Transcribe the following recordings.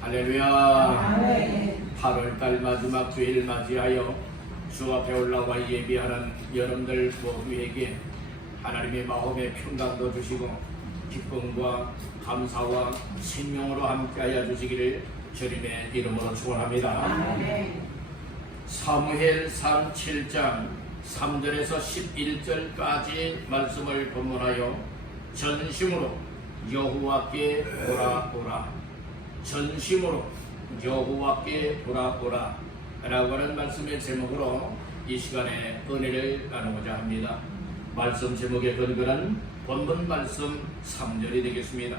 할렐루야. 8월달 마지막 주일 맞이하여 주 앞에 올라와 예비하는 여러분들 모두에게 하나님의 마음의 평강도 주시고 기쁨과 감사와 생명으로 함께하여 주시기를 주님의 이름으로 축원합니다. 사무엘상 7장 3절에서 11절까지 말씀을 본문하여 전심으로 여호와께 돌아오라, 전심으로 여호와께 돌아오라 라고 하는 말씀의 제목으로 이 시간에 은혜를 나누고자 합니다. 말씀 제목에 근거한 본문 말씀 3절이 되겠습니다.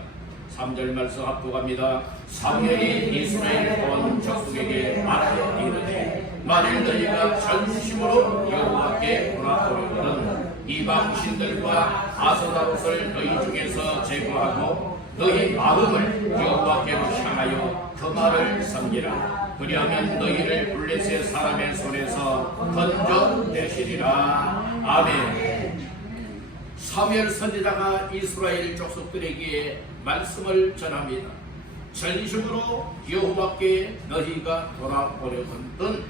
3절 말씀 합독합니다. 사무엘이 이스라엘 온 족속에게 말하여 이르되 만일 너희가 전심으로 여호와께 돌아오려거든 이방신들과 아스타롯을 너희 중에서 제거하고 너희 마음을 여호와께로 향하여 그 말을 섬기라. 그리하면 너희를 블레셋 사람의 손에서 건져내시리라. 아멘. 사무엘 선지자가 이스라엘 족속들에게 말씀을 전합니다. 전심으로 여호와께 너희가 돌아오려거든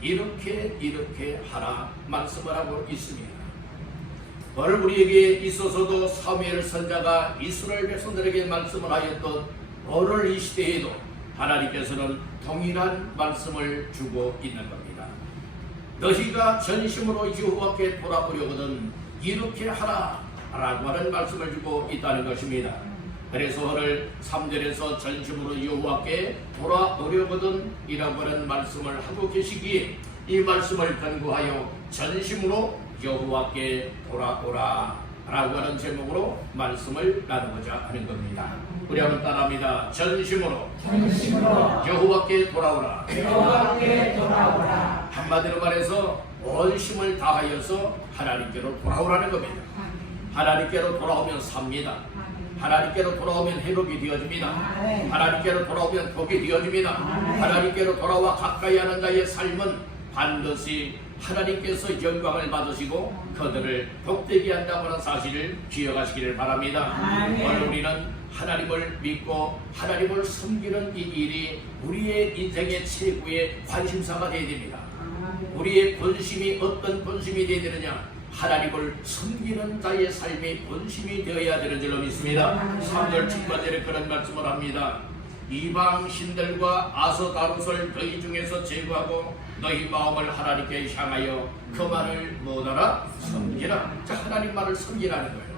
이렇게 하라 말씀을 하고 있습니다. 오늘 우리에게 있어서도 사무엘 선지자가 이스라엘 백성들에게 말씀을 하였던 오늘 이 시대에도 하나님께서는 동일한 말씀을 주고 있는 겁니다. 너희가 전심으로 여호와께 돌아오려거든 이렇게 하라 라고 하는 말씀을 주고 있다는 것입니다. 그래서 오늘 3절에서 전심으로 여호와께 돌아오려거든 이라고 하는 말씀을 하고 계시기에 이 말씀을 근거하여 전심으로 여호와께 돌아오라 라고 하는 제목으로 말씀을 나누고자 하는 겁니다. 우리 한번 따라합니다. 전심으로 여호와께 돌아오라. 한마디로 말해서 온 힘을 다하여서 하나님께로 돌아오라는 겁니다. 하나님께로 돌아오면 삽니다. 하나님께로 돌아오면 회복이 되어집니다. 하나님께로 돌아오면 복이 되어집니다. 하나님께로 돌아와 가까이 하는 자의 삶은 반드시 하나님께서 영광을 받으시고 그들을 복되게 한다고 하는 사실을 기억하시기를 바랍니다. 오늘 우리는 하나님을 믿고 하나님을 섬기는 이 일이 우리의 인생의 최고의 관심사가 되어야 됩니다. 우리의 본심이 어떤 본심이 되어야 되느냐? 하나님을 섬기는 자의 삶이 본심이 되어야 되는 줄로 믿습니다. 3절 중반절에 그런 말씀을 합니다. 이방신들과 아스타롯을 너희 중에서 제거하고 너희 마음을 하나님께 향하여 그만을 못하라 섬기라. 자, 하나님만을 섬기라는 거예요.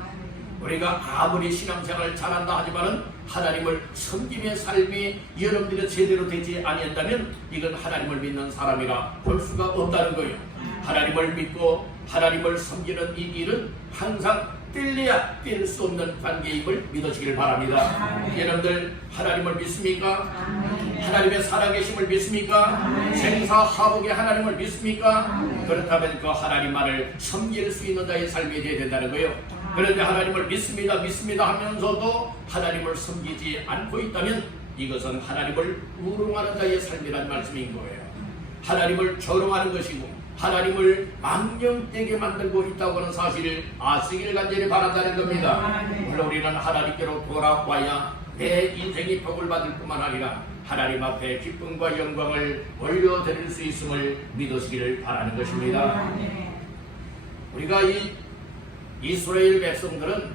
우리가 아무리 신앙생활을 잘한다 하지만은 하나님을 섬김의 삶이 여러분들이 제대로 되지 아니한다면 이건 하나님을 믿는 사람이라 볼 수가 없다는 거예요. 하나님을 믿고 하나님을 섬기는 이 일은 항상 뗄래야 뗄 수 없는 관계임을 믿으시길 바랍니다. 여러분들 하나님을 믿습니까? 하나님의 살아계심을 믿습니까? 생사하복의 하나님을 믿습니까? 그렇다면 그 하나님만을 섬길 수 있는 자의 삶이 되어야 된다는 거예요. 그런데 하나님을 믿습니다 하면서도 하나님을 섬기지 않고 있다면 이것은 하나님을 우롱하는 자의 삶이라는 말씀인 거예요. 하나님을 조롱하는 것이고 하나님을 망령되게 만들고 있다고 하는 사실을 아시길 간절히 바란다는 겁니다. 물론 우리는 하나님께로 돌아와야 내 인생이 복을 받을 뿐만 아니라 하나님 앞에 기쁨과 영광을 올려드릴 수 있음을 믿으시기를 바라는 것입니다. 우리가 이 이스라엘 백성들은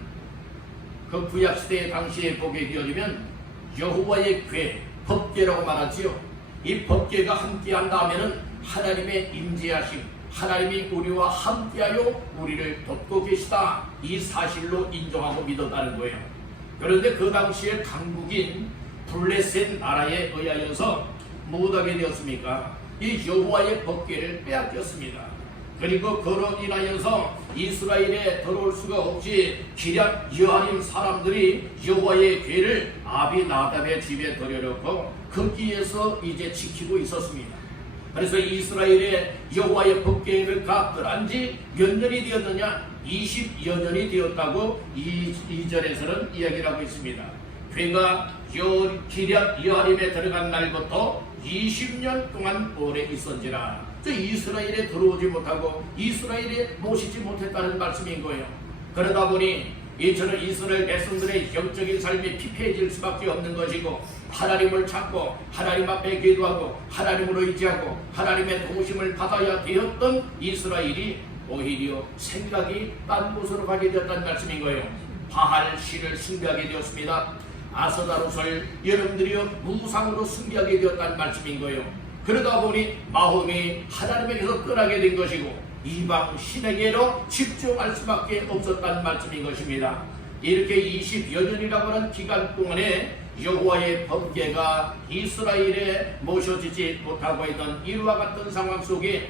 그 구약시대 당시에 보게 되어지면 여호와의 궤, 법궤라고 말하지요. 이 법궤가 함께한다 하면은 하나님의 임재하심, 하나님이 우리와 함께하여 우리를 돕고 계시다 이 사실로 인정하고 믿었다는 거예요. 그런데 그 당시에 강국인 블레셋 나라에 의하여서 못하게 되었습니까? 이 여호와의 법궤를 빼앗겼습니다. 그리고 그로 인하여서 이스라엘에 들어올 수가 없이 기럇 여아림 사람들이 여호와의 궤를 아비나답의 집에 들여놓고 거기에서 이제 지키고 있었습니다. 그래서 이스라엘의 여호와의 법궤를 값들한 지 몇 년이 되었느냐? 20여 년이 되었다고 2절에서는 이야기를 하고 있습니다. 궤가 기럇 여아림에 들어간 날부터 20년 동안 오래 있었지라. 이스라엘에 들어오지 못하고 이스라엘에 모시지 못했다는 말씀인 거예요. 그러다 보니 이처럼 이스라엘 백성들의 영적인 삶이 피폐해질 수밖에 없는 것이고, 하나님을 찾고 하나님 앞에 기도하고 하나님으로 의지하고 하나님의 도우심을 받아야 되었던 이스라엘이 오히려 생각이 딴 곳으로 가게 되었다는 말씀인 거예요. 바알 신을 숭배하게 되었습니다. 아스다롯을 여러분들이 무상으로 숭배하게 되었다는 말씀인 거예요. 그러다 보니 마음이 하나님에게서 떠나게 된 것이고 이방 신에게로 집중할 수밖에 없었다는 말씀인 것입니다. 이렇게 20여 년이라고 하는 기간 동안에 여호와의 번개가 이스라엘에 모셔지지 못하고 있는 이와 같은 상황 속에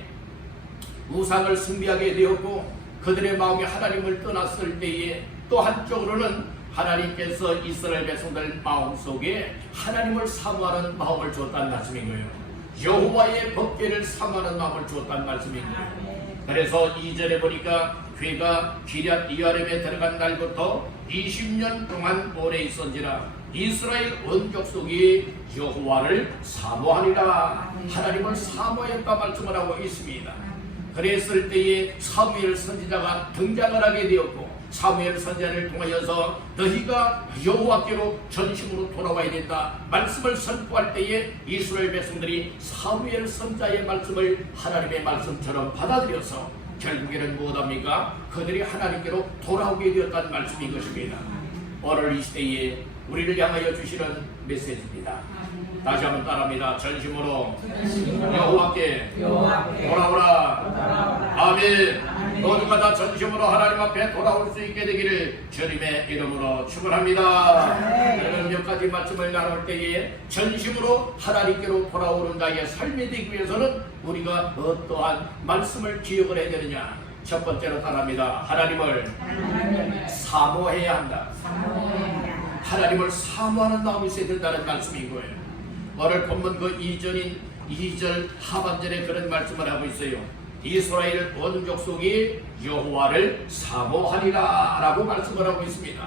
우상을 숭배하게 되었고, 그들의 마음이 하나님을 떠났을 때에 또 한쪽으로는 하나님께서 이스라엘 백성들 마음속에 하나님을 사모하는 마음을 주었다는 말씀인 거예요. 여호와의 법궤를 사모하는 마음을 주었다는 말씀인 거예요. 그래서 2절에 보니까 괴가 기럇 이아림에 들어간 날부터 20년 동안 오래 있었지라 이스라엘 온 족속이 여호와를 사모하니라. 하나님을 사모했다 말씀을 하고 있습니다. 그랬을 때에 사무엘 선지자가 등장을 하게 되었고, 사무엘 선지자를 통하여서 너희가 여호와께로 전심으로 돌아와야 된다 말씀을 선포할 때에 이스라엘 백성들이 사무엘 선지자의 말씀을 하나님의 말씀처럼 받아들여서 결국에는 무엇합니까? 그들이 하나님께로 돌아오게 되었다는 말씀인 것입니다. 오늘 이 시대에 우리를 향하여 주시는 메시지입니다. 다시 한번 따라합니다. 전심으로 여호와께 돌아오라. 아멘. 모두가 다 전심으로 하나님 앞에 돌아올 수 있게 되기를 주님의 이름으로 축원합니다. 여러분, 몇 가지 말씀을 나눌 때에 전심으로 하나님께로 돌아오는 자의 삶이 되기 위해서는 우리가 어떠한 말씀을 기억을 해야 되느냐? 첫 번째로 따라합니다. 하나님을 사모해야 한다. 하나님을 사모하는 마음이 있어야 된다는 말씀인 거예요. 오늘 본문 그 2절 하반절에 그런 말씀을 하고 있어요. 이스라엘 온 족속이 여호와를 사모하리라 라고 말씀을 하고 있습니다.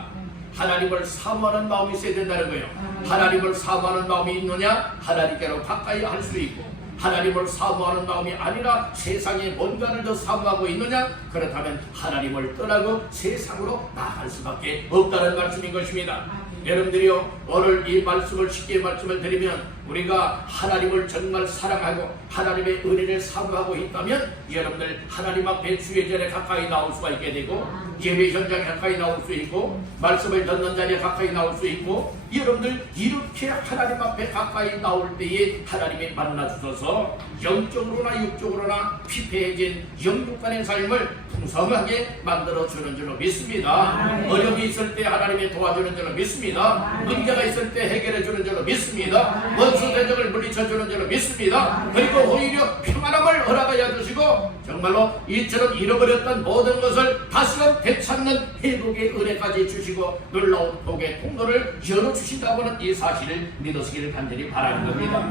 하나님을 사모하는 마음이 있어야 된다는 거예요. 하나님을 사모하는 마음이 있느냐? 하나님께로 가까이 할 수 있고, 하나님을 사모하는 마음이 아니라 세상에 뭔가를 더 사모하고 있느냐? 그렇다면 하나님을 떠나고 세상으로 나갈 수밖에 없다는 말씀인 것입니다. 여러분들이요, 오늘 이 말씀을 쉽게 말씀을 드리면 우리가 하나님을 정말 사랑하고 하나님의 은혜를 사모하고 있다면 여러분들 하나님 앞에 주의 전에 가까이 나올 수가 있게 되고, 예배 현장에 가까이 나올 수 있고, 말씀을 듣는 자리에 가까이 나올 수 있고, 여러분들 이렇게 하나님 앞에 가까이 나올 때에 하나님이 만나주셔서 영적으로나 육적으로나 피폐해진 영육간의 삶을 풍성하게 만들어주는 줄로 믿습니다. 어려움이 있을 때 하나님이 도와주는 줄로 믿습니다. 문제가 있을 때 해결해주는 줄로 믿습니다. 원수 대적을 물리쳐주는 줄로 믿습니다. 그리고 오히려 평안함을 허락하여 주시고 정말로 이처럼 잃어버렸던 모든 것을 다시금 되찾는 회복의 은혜까지 주시고 놀라운 복의 통로를 열어주신다고는 이 사실을 믿으시기를 간절히 바라는 겁니다.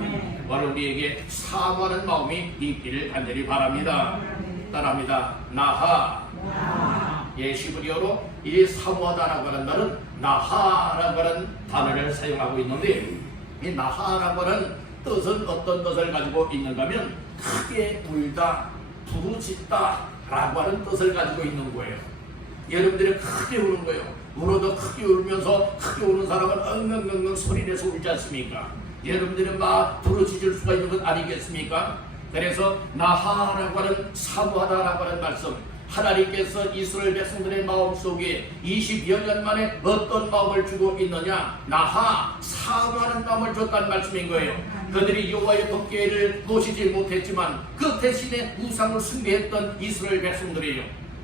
오늘 우리에게 사모하는 마음이 있기를 간절히 바랍니다. 따라합니다. 나하. 시브리어로 이 사모하다라고 하는 말은 나하라고 하는 단어를 사용하고 있는데, 이 나하라고 하는 뜻은 어떤 것을 가지고 있는가 하면 크게 울다, 부르짖다 라고 하는 뜻을 가지고 있는 거예요. 여러분들이 크게 우는 거예요. 울어도 크게 울면서, 크게 우는 사람은 엉엉엉엉 소리내서 울지 않습니까? 여러분들은 막 부르짖을 수가 있는 것 아니겠습니까? 그래서 나하라고 하는 사모하다라고 하는 말씀, 하나님께서 이스라엘 백성들의 마음속에 20여 년 만에 어떤 마음을 주고 있느냐? 나하, 사모하는 마음을 줬다는 말씀인 거예요. 그들이 여호와의 법궤를 모시지 못했지만 그 대신에 우상을 숭배했던 이스라엘 백성들이에요.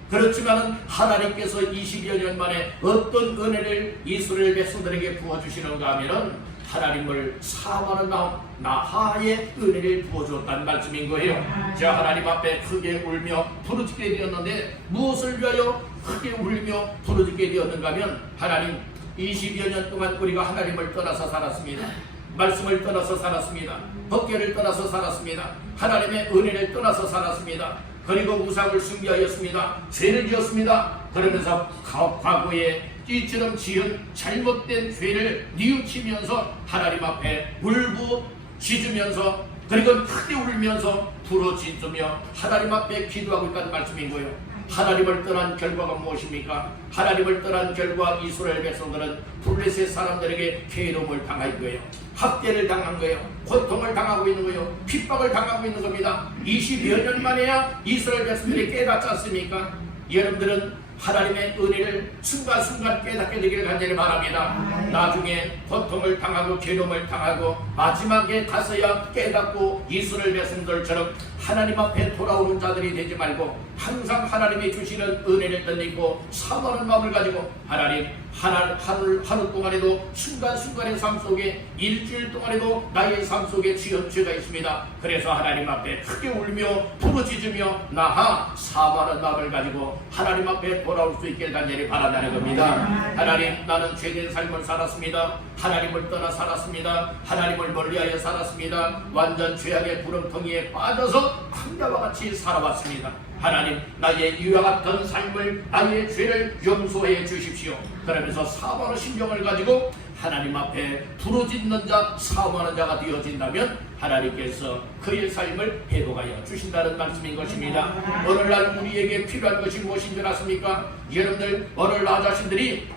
그렇지만 하나님께서 20여 년 만에 어떤 은혜를 이스라엘 백성들에게 부어주시는가 하면은 하나님을 사모하는 마음, 나하의 은혜를 부어주었다는 말씀인 거예요. 자, 하나님 앞에 크게 울며 부르짖게 되었는데 무엇을 위하여 크게 울며 부르짖게 되었는가 하면 하나님 20여 년 동안 우리가 하나님을 떠나서 살았습니다. 말씀을 떠나서 살았습니다. 법궤를 떠나서 살았습니다. 하나님의 은혜를 떠나서 살았습니다. 그리고 우상을 숭배하였습니다. 죄를 지었습니다. 그러면서 과거에 이처럼 지은 잘못된 죄를 뉘우치면서 하나님 앞에 울부짖으면서 그리고 크게 울면서 부르짖으며 하나님 앞에 기도하고 있다는 말씀인 거예요. 하나님을 떠난 결과가 무엇입니까? 하나님을 떠난 결과 이스라엘 백성들은 블레셋 사람들에게 괴로움을 당할 거예요. 학대를 당한 거예요. 고통을 당하고 있는 거예요. 핍박을 당하고 있는 겁니다. 20여 년 만에야 이스라엘 백성들이 깨닫지 않습니까? 여러분들은 하나님의 은혜를 순간순간 깨닫게 되기를 간절히 바랍니다. 나중에 고통을 당하고 괴로움을 당하고 마지막에 가서야 깨닫고 이스라엘 백성들처럼 하나님 앞에 돌아오는 자들이 되지 말고 항상 하나님이 주시는 은혜를 덧입고 사모하는 마음을 가지고 하나님 하루 동안에도 순간순간의 삶 속에 일주일 동안에도 나의 삶 속에 죄가 있습니다. 그래서 하나님 앞에 크게 울며 부르짖으며 나하 사모하는 마음을 가지고 하나님 앞에 돌아올 수 있길 간절히 바란다는 겁니다. 하나님, 나는 죄된 삶을 살았습니다. 하나님을 떠나 살았습니다. 하나님을 멀리하여 살았습니다. 완전 죄악의 구렁텅이에 빠져서 황야와 같이 살아왔습니다. 하나님, 나의 이와 같은 삶을, 나의 죄를 용서해 주십시오. 그러면서 사모하는 심정을 가지고 하나님 앞에 부르짖는 자, 사모하는 자가 되어진다면 하나님께서 그의 삶을 회복하여 주신다는 말씀인 것입니다. 오늘날 우리에게 필요한 것이 무엇인 줄 아십니까? 여러분들, 오늘 나 자신들이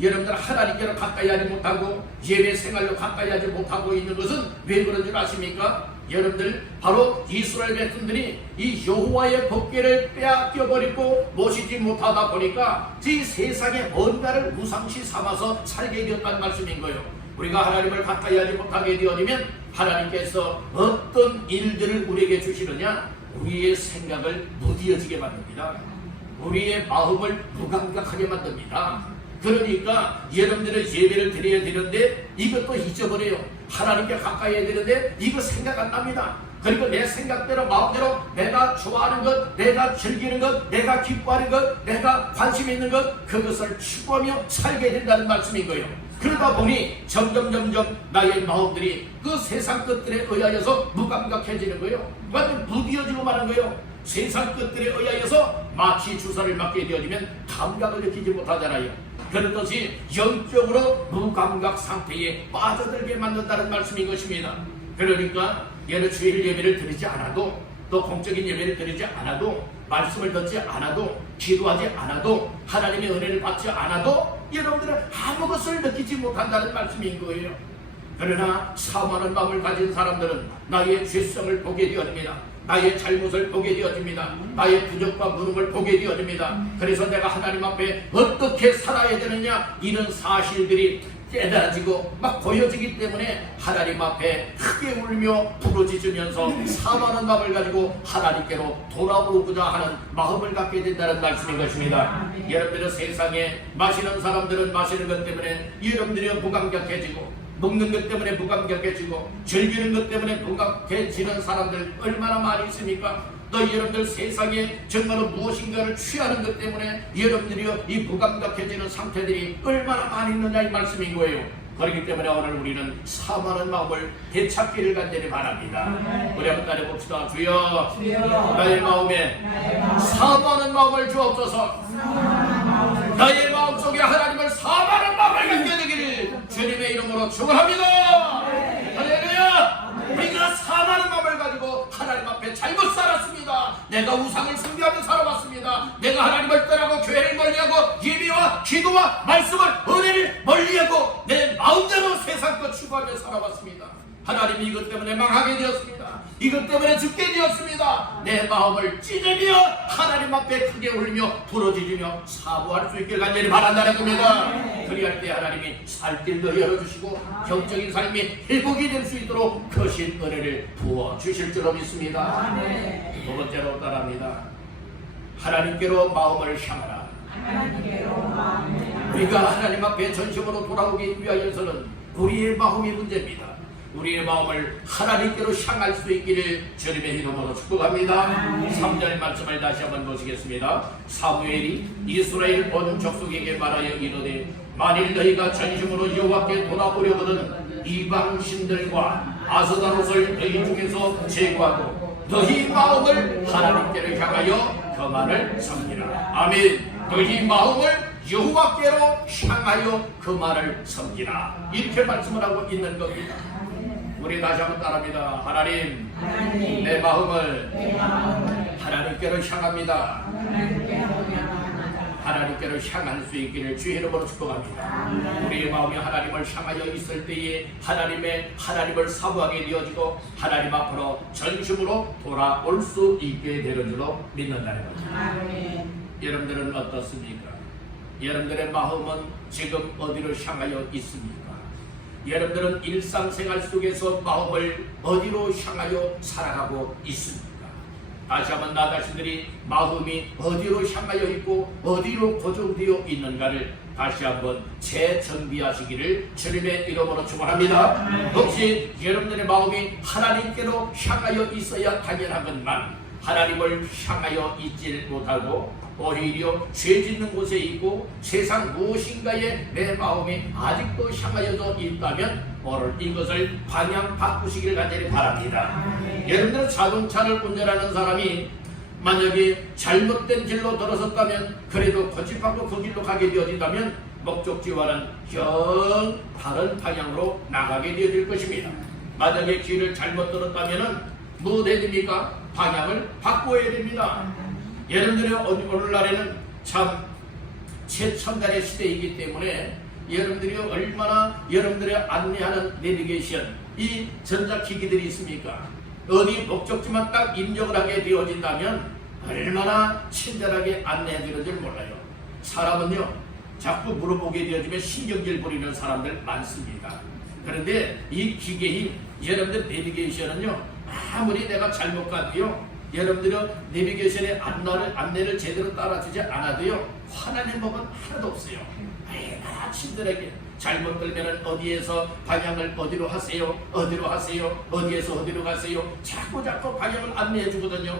여러분들 하나님께로 가까이 하지 못하고 예배 생활로 가까이 하지 못하고 있는 것은 왜 그런 줄 아십니까? 여러분들, 바로 이스라엘 백성들이 이 여호와의 법궤를 빼앗겨버리고 모시지 못하다 보니까 이 세상에 뭔가를 우상시 삼아서 살게 되었다는 말씀인 거예요. 우리가 하나님을 가까이 하지 못하게 되어지면 하나님께서 어떤 일들을 우리에게 주시느냐? 우리의 생각을 무디어지게 만듭니다. 우리의 마음을 무감각하게 만듭니다. 그러니까 여러분들은 예배를 드려야 되는데 이것도 잊어버려요. 하나님께 가까이 해야 되는데 이거 생각 안 납니다. 그리고 내 생각대로 마음대로 내가 좋아하는 것, 내가 즐기는 것, 내가 기뻐하는 것, 내가 관심 있는 것, 그것을 추구하며 살게 된다는 말씀인 거예요. 그러다 보니 점점 나의 마음들이 그 세상 것들에 의하여서 무감각해지는 거예요. 완전 무디어지고 마는 거예요. 세상 것들에 의하여서 마치 주사를 맞게 되어지면 감각을 느끼지 못하잖아요. 그렇듯이 영적으로 무감각 상태에 빠져들게 만든다는 말씀인 것입니다. 그러니까 예를 주일 예배를 드리지 않아도, 또 공적인 예배를 드리지 않아도, 말씀을 듣지 않아도, 기도하지 않아도, 하나님의 은혜를 받지 않아도 여러분들은 아무것을 느끼지 못한다는 말씀인 거예요. 그러나 사모하는 마음을 가진 사람들은 나의 죄성을 보게 되어집니다. 나의 잘못을 보게 되어집니다. 나의 부족과 무능을 보게 되어집니다. 그래서 내가 하나님 앞에 어떻게 살아야 되느냐, 이런 사실들이 깨달아지고 막 보여지기 때문에 하나님 앞에 크게 울며 부르짖으면서 사모하는 마음을 가지고 하나님께로 돌아오고자 하는 마음을 갖게 된다는 말씀인 것입니다. 여러분들은 세상에 마시는 사람들은 마시는 것 때문에 여러분들이 무감각해지고, 먹는 것 때문에 무감각해지고, 즐기는 것 때문에 무감각해지는 사람들 얼마나 많이 있습니까? 또 여러분들 세상에 정말로 무엇인가를 취하는 것 때문에 여러분들이 이 무감각해지는 상태들이 얼마나 많이 있느냐 이 말씀인 거예요. 그렇기 때문에 오늘 우리는 사모하는 마음을 되찾기를 간절히 바랍니다. 우리 한번 따라봅시다. 주여, 나의 마음에 사모하는 마음을 주옵소서. 나의 마음속에 하나님을 사모하는 마음을 갖게 되기를 주님의 이름으로 축원합니다. 할렐루야. 우리가 사모하는 마음을 가지고 하나님 앞에 잘못 살았습니다. 내가 우상을 숭배하며 살아왔습니다. 내가 하나님을 떠나고 교회를 멀리하고 예배와 기도와 말씀을, 은혜를 멀리하고 내 마음대로 세상 것 추구하며 살아왔습니다. 하나님이 이것 때문에 망하게 되었습니다. 이것 때문에 죽게 되었습니다. 내 마음을 찢으며 하나님 앞에 크게 울며 부르짖으며 사모할 수 있길 간절히 바란다는 겁니다. 그리할 때 하나님이 살 길도 열어주시고 영적인 삶이 회복이 될 수 있도록 크신 은혜를 부어주실 줄로 믿습니다. 두 번째로 따라합니다. 하나님께로 마음을 향하라. 우리가 하나님 앞에 전심으로 돌아오기 위하여서는 우리의 마음이 문제입니다. 우리의 마음을 하나님께로 향할 수 있기를 주님의 이름으로 축복합니다. 3절 말씀을 다시 한번 보시겠습니다. 사무엘이 이스라엘 온 족속에게 말하여 이르되 만일 너희가 전심으로 여호와께 돌아오려거든 이방 신들과 아스다롯을 너희 중에서 제거하고 너희 마음을 하나님께로 향하여 그만을 섬기라. 아멘. 너희 마음을 여호와께로 향하여 그만을 섬기라. 이렇게 말씀을 하고 있는 겁니다. 우리 다시 한번 따라합니다. 하나님, 하나님, 내 마음을 내 마음을 하나님께로 향합니다. 하나님께로 향합니다. 하나님께로 향할 수 있기를 주의 이름으로 축복합니다. 우리의 마음이 하나님을 향하여 있을 때에 하나님을 사모하게 되어지고 하나님 앞으로 전심으로 돌아올 수 있게 되는 줄로 믿는다는 거죠. 아멘. 여러분들은 어떻습니까? 여러분들의 마음은 지금 어디로 향하여 있습니까? 여러분들은 일상생활 속에서 마음을 어디로 향하여 살아가고 있습니까? 다시 한번 나 자신들이 마음이 어디로 향하여 있고 어디로 고정되어 있는가를 다시 한번 재정비하시기를 주님의 이름으로 축원합니다. 혹시 여러분들의 마음이 하나님께로 향하여 있어야 당연한 것만 하나님을 향하여 있지 못하고 오히려 죄 짓는 곳에 있고 세상 무엇인가에 내 마음이 아직도 향하여져 있다면 오늘 이것을 방향 바꾸시길 간절히 바랍니다. 여러분들 자동차를 운전하는 사람이 만약에 잘못된 길로 들어섰다면 그래도 고집하고 그 길로 가게 되어진다면 목적지와는 영 다른 방향으로 나가게 되어질 것입니다. 만약에 길을 잘못 들었다면 뭐 해야 됩니까? 방향을 바꿔야 됩니다. 여러분들의 오늘날에는 참 최첨단의 시대이기 때문에 여러분들이 얼마나 여러분들의 안내하는 내비게이션 이 전자기기들이 있습니까? 어디 목적지만 딱 입력을 하게 되어진다면 얼마나 친절하게 안내해 주는지 몰라요. 사람은요 자꾸 물어보게 되어지면 신경질 부리는 사람들 많습니다. 그런데 이 기계인 여러분들 내비게이션은요 아무리 내가 잘못 가도요 여러분들은 내비게이션의 안내를 제대로 따라주지 않아도요 화나는 법은 하나도 없어요. 얼마나 친절하게 잘못 들면 어디에서 방향을 어디로 하세요, 어디로 하세요, 어디에서 어디로 가세요 자꾸 방향을 안내해 주거든요.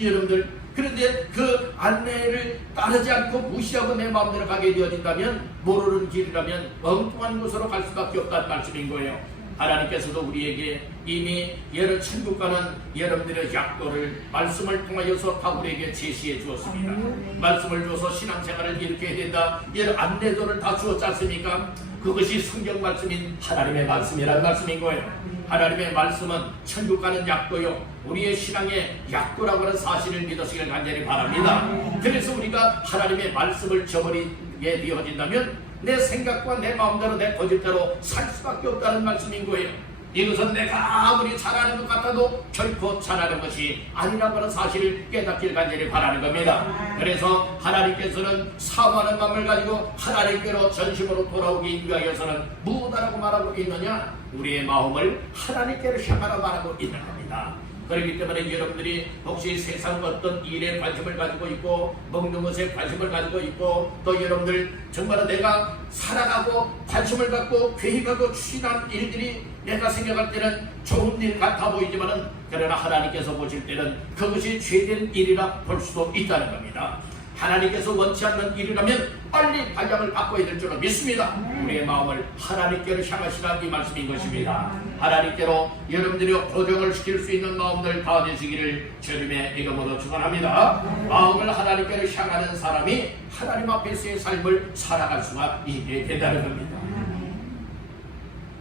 여러분들 그런데 그 안내를 따르지 않고 무시하고 내 마음대로 가게 되어진다면 모르는 길이라면 엉뚱한 곳으로 갈 수밖에 없다는 말씀인 거예요. 하나님께서도 우리에게 이미 천국 가는 여러분들의 약도를 말씀을 통하여서 바울에게 제시해 주었습니다. 말씀을 줘서 신앙생활을 이렇게 해야 된다 이런 안내도를 다 주었지 않습니까? 그것이 성경 말씀인 하나님의 말씀이라는 말씀인 거예요. 하나님의 말씀은 천국 가는 약도요 우리의 신앙의 약도라고 하는 사실을 믿으시길 간절히 바랍니다. 그래서 우리가 하나님의 말씀을 저버리게 되어진다면 내 생각과 내 마음대로 내 고집대로 살 수밖에 없다는 말씀인 거예요. 이것은 내가 아무리 잘하는 것 같아도 결코 잘하는 것이 아니라고 하는 사실을 깨닫길 간절히 바라는 겁니다. 그래서 하나님께서는 사모하는 마음을 가지고 하나님께로 전심으로 돌아오기 위하여서는 무엇이라고 말하고 있느냐? 우리의 마음을 하나님께로 향하라 말하고 있는 겁니다. 그렇기 때문에 여러분들이 혹시 세상 어떤 일에 관심을 가지고 있고 먹는 것에 관심을 가지고 있고 또 여러분들 정말 내가 살아가고 관심을 갖고 계획하고 추진한 일들이 내가 생각할 때는 좋은 일 같아 보이지만은 그러나 하나님께서 보실 때는 그것이 죄된 일이라 볼 수도 있다는 겁니다. 하나님께서 원치 않는 일이라면 빨리 방향을 바꿔야 될 줄로 믿습니다. 우리의 마음을 하나님께로 향하시라 이 말씀인 것입니다. 하나님께로 여러분들이 고정을 시킬 수 있는 마음들 다 되시기를 주님의 이름으로 축원합니다. 마음을 하나님께로 향하는 사람이 하나님 앞에서의 삶을 살아갈 수가 있게 된다는 겁니다.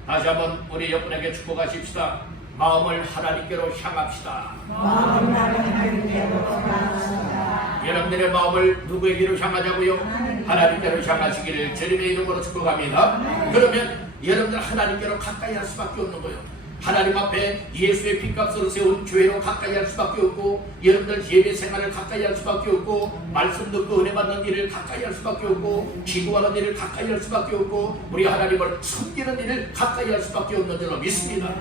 다시 한번 우리 옆분에게 축복하십시다. 마음을 하나님께로 향합시다. 마음을 하나님께로 향합시다. 여러분들의 마음을 누구에게로 향하자고요? 하나님께로 향하시기를 주님의 이름으로 축복합니다. 그러면 여러분들 하나님께로 가까이 할 수밖에 없는 거예요. 하나님 앞에 예수의 핏값으로 세운 교회로 가까이 할 수밖에 없고 여러분들 예배 생활을 가까이 할 수밖에 없고 말씀 듣고 은혜 받는 일을 가까이 할 수밖에 없고 기도하는 일을 가까이 할 수밖에 없고 우리 하나님을 섬기는 일을 가까이 할 수밖에 없는 줄로 믿습니다.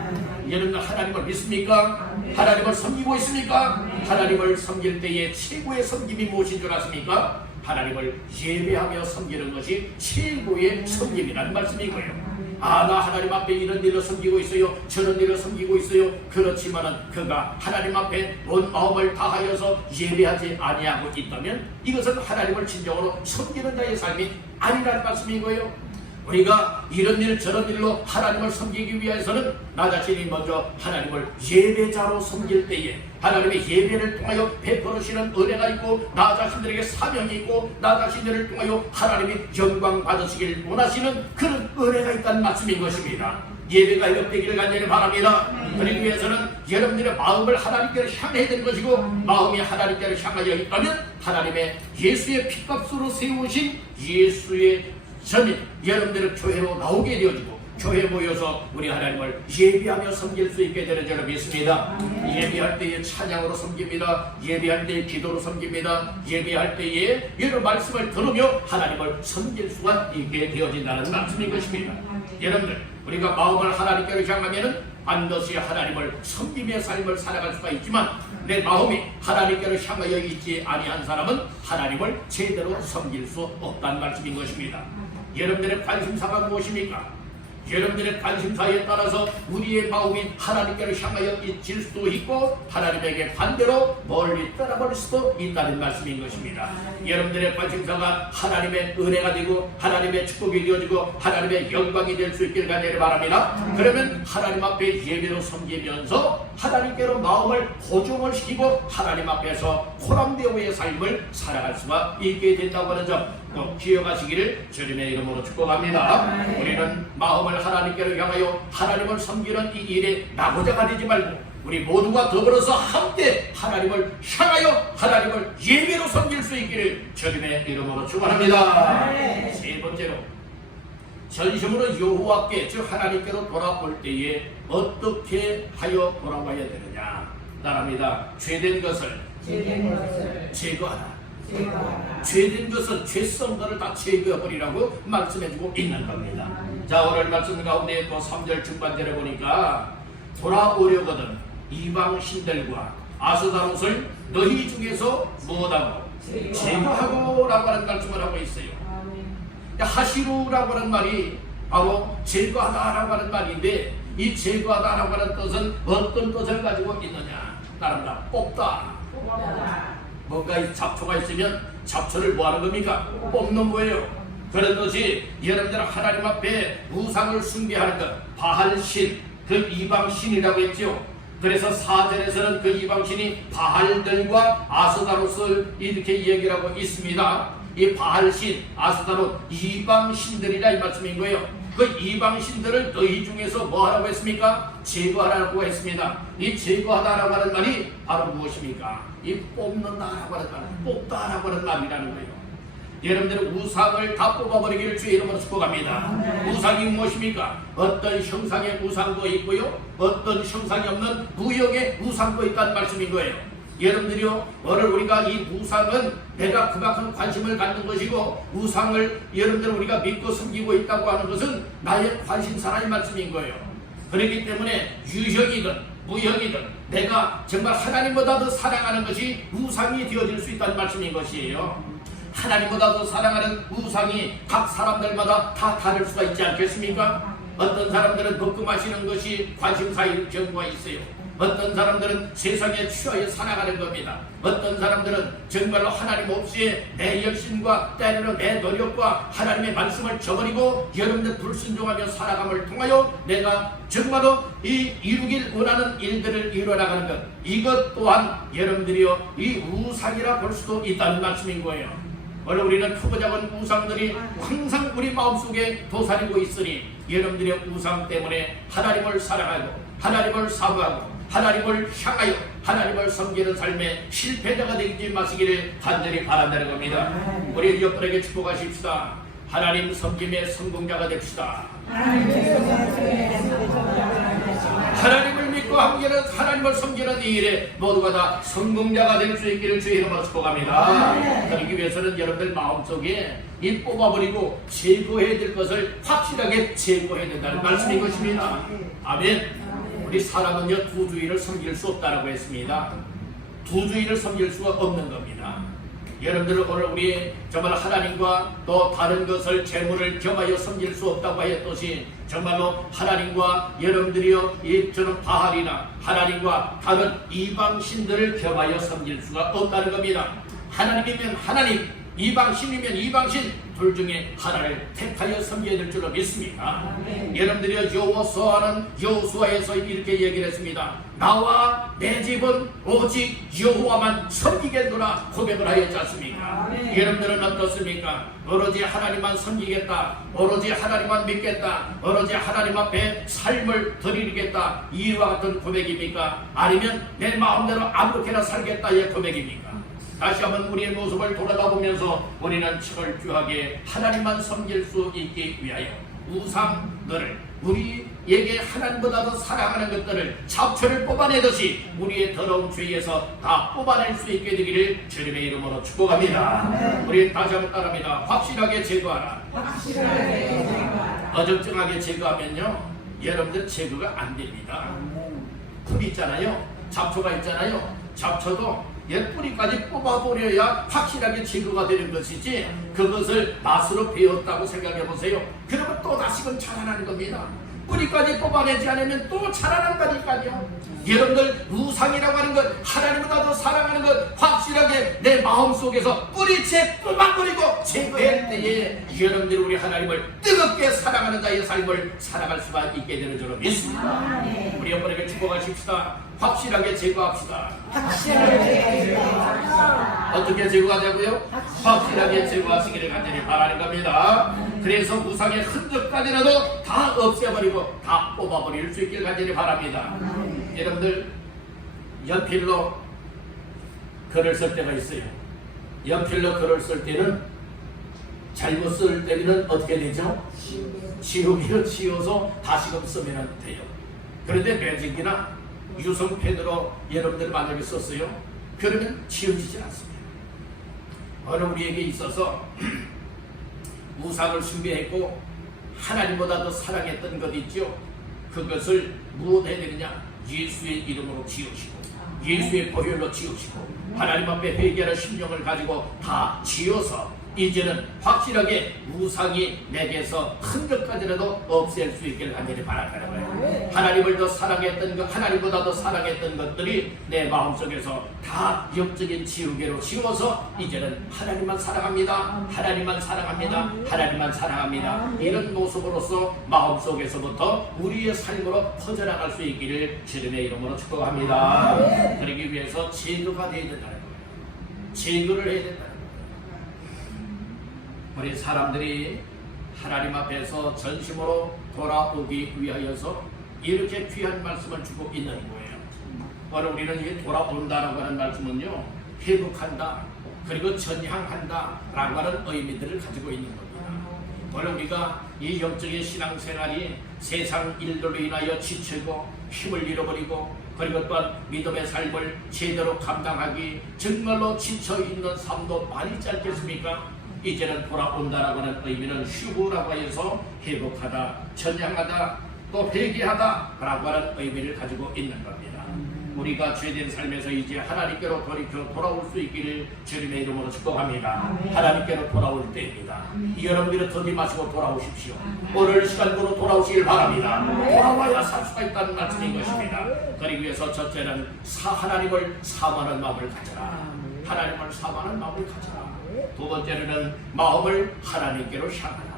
여러분들 하나님을 믿습니까? 하나님을 섬기고 있습니까? 하나님을 섬길 때의 최고의 섬김이 무엇인 줄 아십니까? 하나님을 예배하며 섬기는 것이 최고의 섬김이라는 말씀인 거예요. 나 하나님 앞에 이런 일을 섬기고 있어요, 저런 일을 섬기고 있어요. 그렇지만은 그가 하나님 앞에 온 마음을 다하여서 예배하지 아니하고 있다면 이것은 하나님을 진정으로 섬기는 자의 삶이 아니라는 말씀인 거예요. 우리가 이런 일 저런 일로 하나님을 섬기기 위해서는 나 자신이 먼저 하나님을 예배자로 섬길 때에 하나님의 예배를 통하여 베풀으시는 은혜가 있고 나 자신들에게 사명이 있고 나 자신들을 통하여 하나님이 영광 받으시길 원하시는 그런 은혜가 있다는 말씀인 것입니다. 예배가 회복되기를 간절히 바랍니다. 그러기 위해서는 여러분들의 마음을 하나님께로 향해야 되는 것이고, 마음이 하나님께로 향하여 있다면 하나님의 예수의 피값으로 세우신 예수의 전에 여러분들의 교회로 나오게 되어지고, 교회에 모여서 우리 하나님을 예배하며 섬길 수 있게 되는 줄로 믿습니다. 예배할 때에 찬양으로 섬깁니다. 예배할 때에 기도로 섬깁니다. 예배할 때에 여러 말씀을 들으며 하나님을 섬길 수가 있게 되어진다는 말씀인 것입니다. 여러분들, 우리가 마음을 하나님께로 향하면은 반드시 하나님을 섬김의 삶을 살아갈 수가 있지만, 내 마음이 하나님께로 향하여 있지 아니한 사람은 하나님을 제대로 섬길 수 없다는 말씀인 것입니다. 여러분들의 관심사가 무엇입니까? 여러분들의 관심사에 따라서 우리의 마음이 하나님께로 향하여 있을 수도 있고, 하나님에게 반대로 멀리 떠나버릴 수도 있다는 말씀인 것입니다. 여러분들의 관심사가 하나님의 은혜가 되고 하나님의 축복이 되어지고 하나님의 영광이 될 수 있기를 간절히 바랍니다. 그러면 하나님 앞에 예배로 섬기면서 하나님께로 마음을 고정을 시키고 하나님 앞에서 코람대오의 삶을 살아갈 수가 있게 된다고 하는 점 꼭 기억하시기를 주님의 이름으로 축복합니다. 우리는 마음을 하나님께로 향하여 하나님을 섬기는 이 일에 나고자가 되지 말고, 우리 모두가 더불어서 함께 하나님을 향하여 하나님을 예배로 섬길 수 있기를 주님의 이름으로 축원합니다. 세 번째로, 전심으로 여호와께 즉 하나님께로 돌아올 때에 어떻게 하여 돌아와야 되느냐 따릅니다. 죄된 것을 제거하라. 죄된 것은 죄성들을 다 제거해버리라고 말씀해주고 있는 겁니다. 자, 오늘 말씀 가운데 또 3절 중반절에 보니까 돌아오려거든 이방 신들과 아스다롯을 너희 중에서 뭐하고 제거하고 라고 하는 말씀을 하고 있어요. 하시루라고 하는 말이 바로 제거하다라고 하는 말인데, 이 제거하다라고 하는 뜻은 어떤 뜻을 가지고 있느냐 따릅니다. 뽑다. 뭔가 이 잡초가 있으면 잡초를 뭐 하는 겁니까? 뽑는 거예요. 그런 것이 여러분들 하나님 앞에 우상을 숭배하는 것, 바알신, 그 이방신이라고 했죠. 그래서 4절에서는 그 이방신이 바알들과 아스다롯을 이렇게 얘기를 하고 있습니다. 이 바알신, 아스다롯, 이방신들이라 이 말씀인 거예요. 그 이방신들을 너희 중에서 뭐 하라고 했습니까? 제거하라고 했습니다. 이 제거하다라고 하는 말이 바로 무엇입니까? 이 뽑는다라고 하는 말, 뽑다라고 하는 말이라는 거예요. 여러분들은 우상을 다 뽑아버리기를 주의 이름으로 축복합니다. 우상이 무엇입니까? 어떤 형상의 우상도 있고요, 어떤 형상이 없는 무형의 우상도 있다는 말씀인 거예요. 여러분들이요, 오늘 우리가 이 우상은 내가 그만큼 관심을 갖는 것이고, 우상을 여러분들 우리가 믿고 섬기고 있다고 하는 것은 나의 관심사라는 말씀인 거예요. 그렇기 때문에 유형이든 무형이든 내가 정말 하나님보다 더 사랑하는 것이 우상이 되어질 수 있다는 말씀인 것이에요. 하나님보다 더 사랑하는 우상이 각 사람들마다 다 다를 수가 있지 않겠습니까? 어떤 사람들은 먹고 마시는 것이 관심사일 경우가 있어요. 어떤 사람들은 세상에 취하여 살아가는 겁니다. 어떤 사람들은 정말로 하나님 없이 내 열심과 때로는 내 노력과 하나님의 말씀을 저버리고 여러분들 불순종하며 살아감을 통하여 내가 정말로 이 이루길 원하는 일들을 이루어나가는 것, 이것 또한 여러분들이요 이 우상이라 볼 수도 있다는 말씀인 거예요. 오늘 우리는 크고 작은 우상들이 항상 우리 마음속에 도사리고 있으니 여러분들의 우상 때문에 하나님을 사랑하고 하나님을 사모하고 하나님을 향하여 하나님을 섬기는 삶의 실패자가 되지 마시기를 간절히 바란다는 겁니다. 우리 옆분에게 축복하십시다. 하나님 섬김의 성공자가 됩시다. 하나님을 믿고 하나님을 섬기는 이 일에 모두가 다 성공자가 될 수 있기를 주의 이름으로 축복합니다. 그러기 위해서는 여러분들 마음속에 이 뽑아버리고 제거해야 될 것을 확실하게 제거해야 된다는 말씀인 것입니다. 아멘. 우리 사람은요 두 주일을 섬길 수 없다라고 했습니다. 두 주일을 섬길 수가 없는 겁니다. 여러분들 오늘 우리 정말 하나님과 또 다른 것을 재물을 겸하여 섬길 수 없다고 했듯이 정말로 하나님과 여러분들이요 저는 바알이나 하나님과 다른 이방신들을 겸하여 섬길 수가 없다는 겁니다. 하나님이면 하나님, 이방신이면 이방신 둘 중에 하나를 택하여 섬겨야 될 줄로 믿습니다. 여러분들이 여호수아에서 이렇게 얘기를 했습니다. 나와 내 집은 오직 여호와만 섬기겠노라 고백을 하였지 않습니까? 여러분들은 어떻습니까? 오로지 하나님만 섬기겠다, 오로지 하나님만 믿겠다, 오로지 하나님 앞에 삶을 드리겠다, 이와 같은 고백입니까? 아니면 내 마음대로 아무렇게나 살겠다의 고백입니까? 다시 한번 우리의 모습을 돌아다보면서 우리는 철저하게 하나님만 섬길 수 있기 위하여 우상들을, 우리에게 하나님보다 더 사랑하는 것들을, 잡초를 뽑아내듯이 우리의 더러운 죄에서 다 뽑아낼 수 있게 되기를 주님의 이름으로 축복합니다. 우리 다시 한번 따라합니다. 확실하게 제거하라. 어정쩡하게 제거하면요, 여러분들 제거가 안 됩니다. 풀 있잖아요, 잡초가 있잖아요. 잡초도 뿌리까지 뽑아버려야 확실하게 제거가 되는 것이지, 그것을 맛으로 배웠다고 생각해 보세요. 그러면 또 다시금 자라나는 겁니다. 뿌리까지 뽑아내지 않으면 또 자라난다니까요. 여러분들 우상이라고 하는 것, 하나님보다 더 사랑하는 것, 확실하게 내 마음속에서 뿌리채 뽑아버리고 제거할 때에 여러분들이 우리 하나님을 뜨겁게 사랑하는 자의 삶을 살아갈 수가 있게 되는 줄로 믿습니다. 우리 여러분에게 축복하십시다. 확실하게 제거합시다. 어떻게 제거하자고요? 확실하게 제거하시기를 간절히 바라는 겁니다. 그래서 우상의 흔적까지라도 다 없애버리고 다 뽑아버릴 수 있기를 간절히 바랍니다. 여러분들 연필로 글을 쓸 때가 있어요. 연필로 글을 쓸 때는 잘못 쓸 때는 어떻게 되죠? 지우기로 지워서 다시금 쓰면 돼요. 그런데 매직이나 유성펜으로 여러분들 만약에 썼어요, 그러면 지워지지 않습니다. 어느 우리에게 있어서 우상을 숭배했고 하나님보다 더 사랑했던 것 있죠. 그것을 무엇 해야 되느냐? 예수의 이름으로 지우시고 예수의 보혈로 지우시고 하나님 앞에 회개하는 심령을 가지고 다 지어서 이제는 확실하게 우상이 내게서 흔적까지라도 없앨 수 있기를 간절히 바라는 거예요. 하나님을 더 사랑했던 것, 하나님보다 더 사랑했던 것들이 내 마음속에서 다 영적인 지우개로 지워서 이제는 하나님만 사랑합니다, 하나님만 사랑합니다, 하나님만 사랑합니다, 이런 모습으로서 마음속에서부터 우리의 삶으로 퍼져나갈 수 있기를 주님의 이름으로 축복합니다. 그러기 위해서 제거가 되어야 된다는 거예요. 제거를 해야 된다. 우리 사람들이 하나님 앞에서 전심으로 돌아오기 위하여서 이렇게 귀한 말씀을 주고 있는 거예요. 바로 우리는 이 돌아온다라고 하는 말씀은요, 회복한다, 그리고 전향한다 라고 하는 의미들을 가지고 있는 겁니다. 바로 우리가 이 영적인 신앙생활이 세상 일들로 인하여 지치고 힘을 잃어버리고, 그리고 또한 믿음의 삶을 제대로 감당하기 정말로 지쳐있는 삶도 많이 있지 않겠습니까? 이제는 돌아온다라고 하는 의미는 휴구라고 해서 회복하다, 전향하다, 또 회개하다 라고 하는 의미를 가지고 있는 겁니다. 우리가 죄된 삶에서 이제 하나님께로 돌아올 수 있기를 주님의 이름으로 축복합니다. 하나님께로 돌아올 때입니다. 여러분들은 더디 마시고 돌아오십시오. 오늘 시간으로 돌아오시길 바랍니다. 돌아와야 살 수가 있다는 말씀인 것입니다. 그러기 위해서 첫째는 하나님을 사모하는 마음을 가져라. 하나님을 사모하는 마음을 가져라. 두 번째로는 마음을 하나님께로 향하라.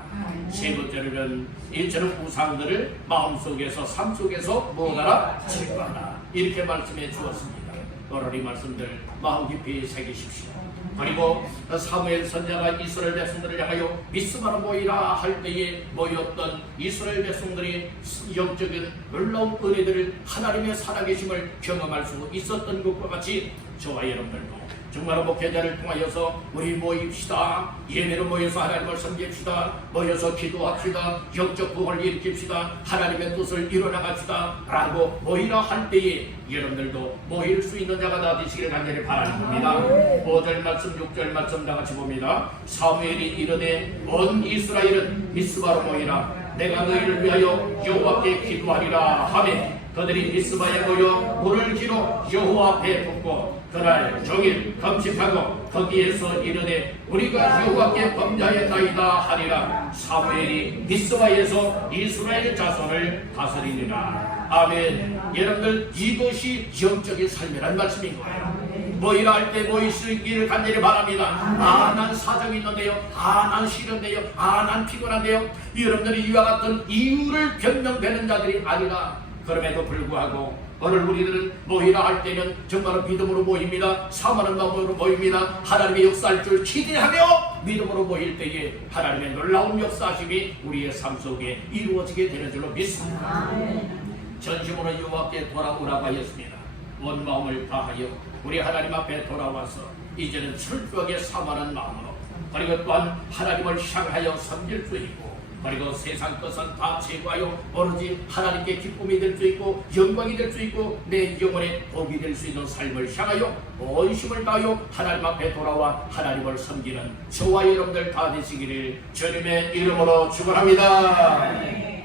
세 번째로는 이처럼 우상들을 마음속에서 삶속에서 뭐하라? 제거하라. 이렇게 말씀해 주었습니다. 오늘 이 말씀들 마음 깊이 새기십시오. 그리고 사무엘 선지자가 이스라엘 백성들을 향하여 미스바로 모이라 할 때에 모였던 이스라엘 백성들이 영적인 놀라운 은혜들을, 하나님의 살아계심을 경험할 수 있었던 것과 같이 저와 여러분들도 정말로 목회자를 통하여서 우리 모입시다. 예배로 모여서 하나님을 섬깁시다. 모여서 기도합시다. 영적 부흥을 일으킵시다. 하나님의 뜻을 이뤄나갑시다 라고 모이라 할 때에 여러분들도 모일 수 있는 자가 다 되시기를 간절히 바라는 겁니다. 5절 말씀 6절 말씀 다 같이 봅니다. 사무엘이 이르되 온 이스라엘은 미스바로 모이라. 내가 너희를 위하여 여호와께 기도하리라 하매 그들이 미스바에 모여 물을 기로 여호와 앞에 붓고 그날 종일 금식하고 거기에서 이르되 우리가 여호와께 범죄하였나이다 하리라. 사무엘이 미스바에서 이스라엘 자손을 다스리니라. 아멘. 여러분들, 이것이 영적인 삶이란 말씀인 거예요. 모이라 할 때 모일 수 있기를 간절히 바랍니다. 난 사정이 있는데요, 난 싫은데요, 난 피곤한데요. 여러분들이 이와 같은 이유를 변명되는 자들이 아니라, 그럼에도 불구하고 오늘 우리들은 모이라 할 때는 정말로 믿음으로 모입니다. 사모하는 마음으로 모입니다. 하나님의 역사할 줄 기대하며 믿음으로 모일 때에 하나님의 놀라운 역사심이 우리의 삶 속에 이루어지게 되는 줄로 믿습니다. 전심으로 여호와께 돌아오라고 하였습니다. 온 마음을 다하여 우리 하나님 앞에 돌아와서 이제는 철저하게 사모하는 마음으로, 그리고 또한 하나님을 향하여 섬길 수 있고, 그리고 세상 것은 다 제거하여 오로지 하나님께 기쁨이 될 수 있고 영광이 될 수 있고 내 영혼의 복이 될 수 있는 삶을 향하여 온 힘을 다하여 하나님 앞에 돌아와 하나님을 섬기는 저와 여러분들 다 되시기를 주님의 이름으로 축원합니다.